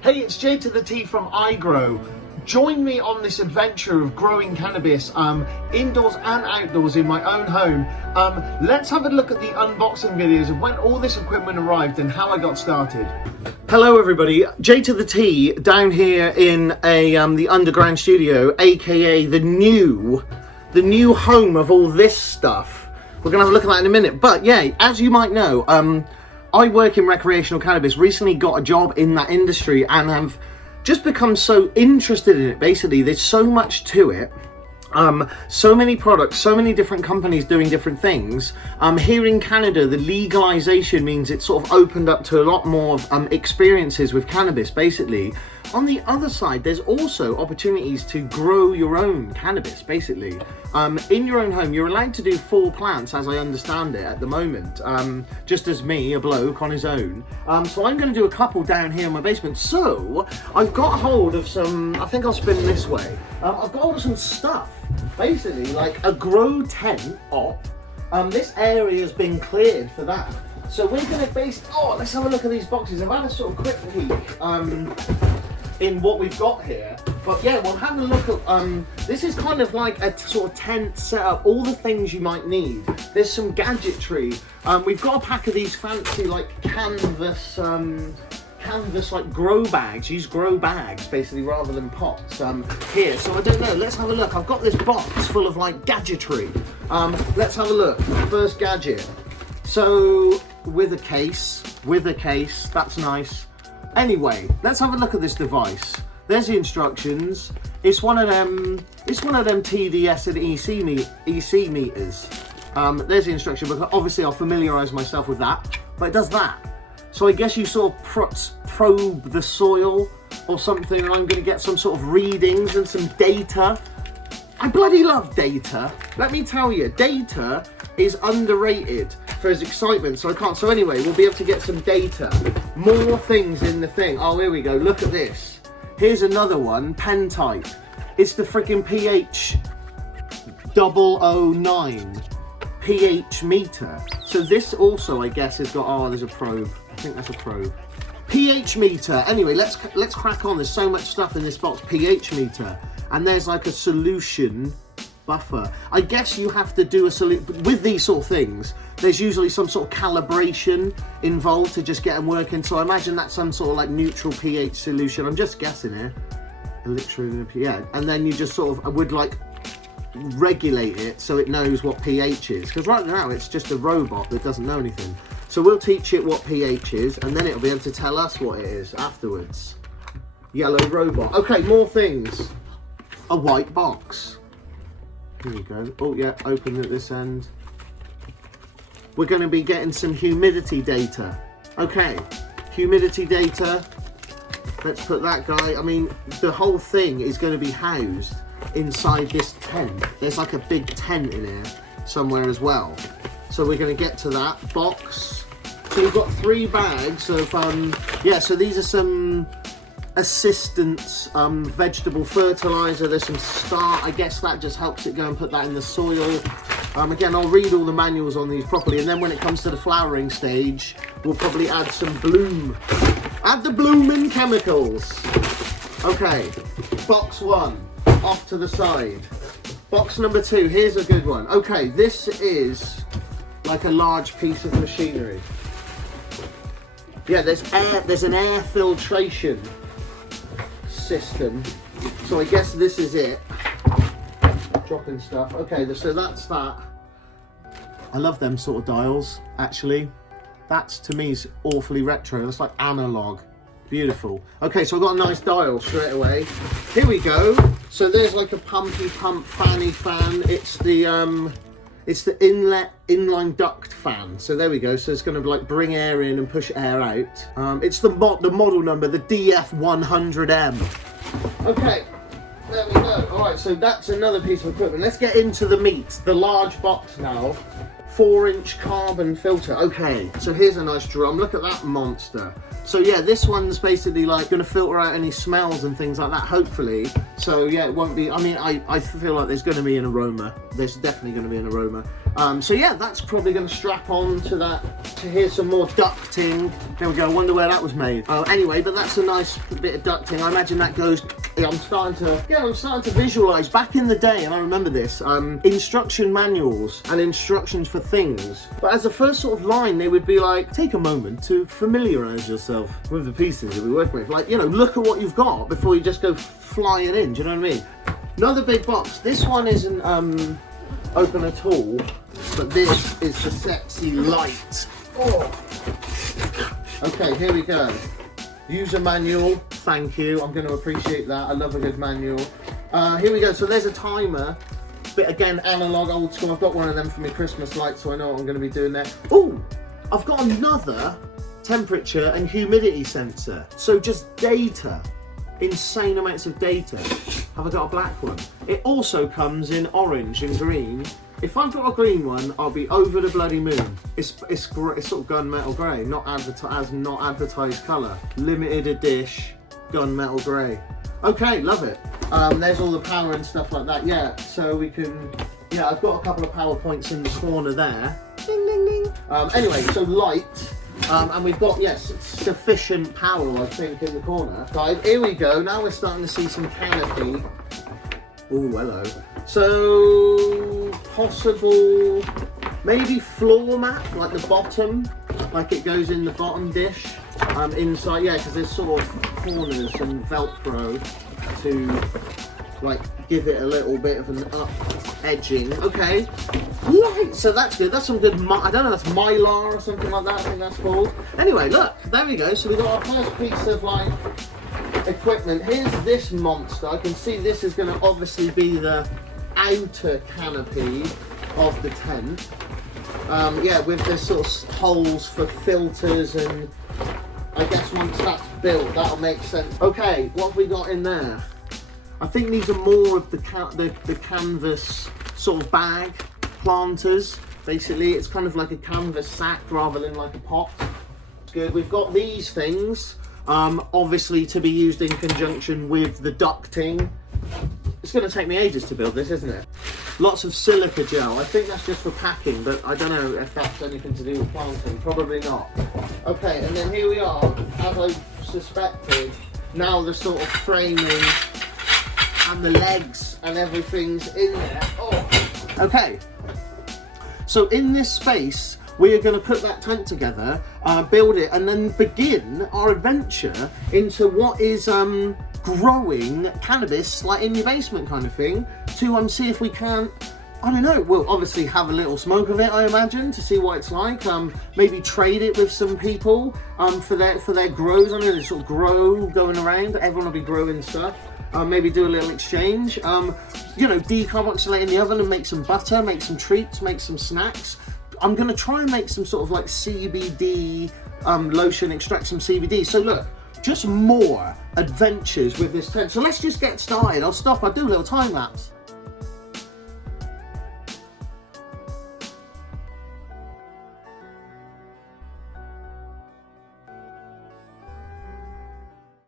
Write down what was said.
Hey, it's J to the T from iGro. Join me on this adventure of growing cannabis indoors and outdoors in my own home. Let's have a look at the unboxing videos of when all this equipment arrived and how I got started. Hello everybody, J to the T down here in the underground studio, aka the new home of all this stuff. We're gonna have a look at that in a minute, but yeah, as you might know, I work in recreational cannabis, recently got a job in that industry and have just become so interested in it. Basically, there's so much to it. So many products, so many different companies doing different things. Here in Canada, the legalization means it's sort of opened up to a lot more experiences with cannabis, basically. On the other side, there's also opportunities to grow your own cannabis, basically. In your own home, you're allowed to do 4 plants, as I understand it at the moment, just as me, a bloke, on his own. So I'm going to do a couple down here in my basement. So I've got hold of some, I think I'll spin this way. I've got hold of some stuff, basically, like a grow tent op. This area has been cleared for that. So we're going to let's have a look at these boxes. I've had a sort of quick peek in what we've got here, but yeah, we'll have a look at this is kind of like a sort of tent setup, all the things you might need. There's some gadgetry. We've got a pack of these fancy like canvas like grow bags. Use grow bags basically rather than pots here. So I don't know, let's have a look. I've got this box full of like gadgetry. Let's have a look. First gadget, so with a case, that's nice. Anyway, let's have a look at this device. There's the instructions. It's one of them TDS and EC meters. There's the instruction book. Obviously I'll familiarise myself with that, but it does that. So I guess you sort of probe the soil or something, and I'm going to get some sort of readings and some data. I bloody love data. Let me tell you, data is underrated for its excitement, so I can't. So anyway, we'll be able to get some data. More things in the thing. Oh, here we go. Look at this. Here's another one, pen type. It's the freaking pH 009 pH meter. So this also, I guess, has got, oh, there's a probe. I think that's a probe. pH meter. Anyway, let's crack on. There's so much stuff in this box. pH meter. And there's like a solution buffer. I guess you have to do a solution with these sort of things. There's usually some sort of calibration involved to just get them working. So I imagine that's some sort of like neutral pH solution. I'm just guessing here. Literally, yeah. And then you just sort of would like regulate it so it knows what pH is. Because right now it's just a robot that doesn't know anything. So we'll teach it what pH is, and then it'll be able to tell us what it is afterwards. Yellow robot. Okay, more things. A white box. Here we go. Oh yeah, open at this end. We're going to be getting some humidity data. Okay, humidity data. Let's put that guy. I mean, the whole thing is going to be housed inside this tent. There's like a big tent in here somewhere as well. So we're going to get to that box. So we've got 3 bags of yeah. So these are some assistance vegetable fertilizer. There's some start. I guess that just helps it go and put that in the soil. Again, I'll read all the manuals on these properly, and then when it comes to the flowering stage, we'll probably add some bloom. Add the blooming chemicals. Okay, box 1 off to the side. Box number 2. Here's a good one. Okay, this is like a large piece of machinery. Yeah, there's an air filtration system. So I guess this is it. Dropping stuff. Okay, so that's that. I love them sort of dials, actually. That's, to me, is awfully retro. That's like analog. Beautiful. Okay, so I've got a nice dial straight away. Here we go. So there's like a pumpy pump fanny fan. It's the inline duct fan. So there we go. So it's going to like bring air in and push air out. It's the model number, the DF100M. Okay, there we go. All right, so that's another piece of equipment. Let's get into the meat, the large box now. 4-inch carbon filter. Okay, so here's a nice drum. Look at that monster. So yeah, this one's basically like going to filter out any smells and things like that, hopefully. So yeah, it won't be, I mean, I feel like there's going to be an aroma. There's definitely going to be an aroma. So yeah, that's probably going to strap on to that. To hear some more ducting. There we go, I wonder where that was made. Anyway, but that's a nice bit of ducting. I imagine that goes, I'm starting to visualize back in the day, and I remember this, instruction manuals and instructions for things. But as a first sort of line, they would be like, take a moment to familiarize yourself with the pieces you'll be working with. Like, you know, look at what you've got before you just go flying in, do you know what I mean? Another big box. This one isn't open at all, but this is the sexy light. Oh. Okay, here we go. User manual, thank you. I'm going to appreciate that. I love a good manual. Here we go. So there's a timer. But again, analog, old school. I've got one of them for my Christmas lights, so I know what I'm going to be doing there. Oh, I've got another temperature and humidity sensor. So just data. Insane amounts of data. Have I got a black one? It also comes in orange and green. If I've got a green one, I'll be over the bloody moon. It's sort of gunmetal grey, not advertised colour. Limited edition gunmetal grey. Okay, love it. There's all the power and stuff like that. Yeah, so we can. Yeah, I've got a couple of power points in the corner there. Ding ding ding. Anyway, so light. And we've got, yes, sufficient power, I think, in the corner. Right, here we go. Now we're starting to see some canopy. Oh, hello. So, possible, maybe floor mat, like the bottom, like it goes in the bottom dish. Inside, yeah, because there's sort of corners and Velcro to, like, give it a little bit of an up edging. Okay, right, so that's good. That's some good, I don't know, that's Mylar or something like that, I think that's called. Anyway, look, there we go. So we got our first piece of, like, equipment. Here's this monster. I can see this is going to obviously be the outer canopy of the tent. Yeah, with the sort of holes for filters, and I guess once that's built, that'll make sense. Okay, what have we got in there? I think these are more of the canvas sort of bag planters. Basically, it's kind of like a canvas sack rather than like a pot. Good. We've got these things, obviously to be used in conjunction with the ducting. It's going to take me ages to build this, isn't it? Lots of silica gel. I think that's just for packing, but I don't know if that's anything to do with planting. Probably not. Okay, and then here we are, as I suspected. Now the sort of framing and the legs and everything's in there. Oh. Okay, so in this space we are going to put that tent together, build it, and then begin our adventure into what is growing cannabis, like in your basement kind of thing, to see if we can, I don't know, we'll obviously have a little smoke of it, I imagine, to see what it's like. Maybe trade it with some people for their grows. I know there's sort of grow going around. Everyone will be growing stuff. Maybe do a little exchange. You know, decarboxylate in the oven and make some butter, make some treats, make some snacks. I'm going to try and make some sort of like CBD lotion, extract some CBD. So look, just more adventures with this tent. So let's just get started. I'll stop, I'll do a little time lapse.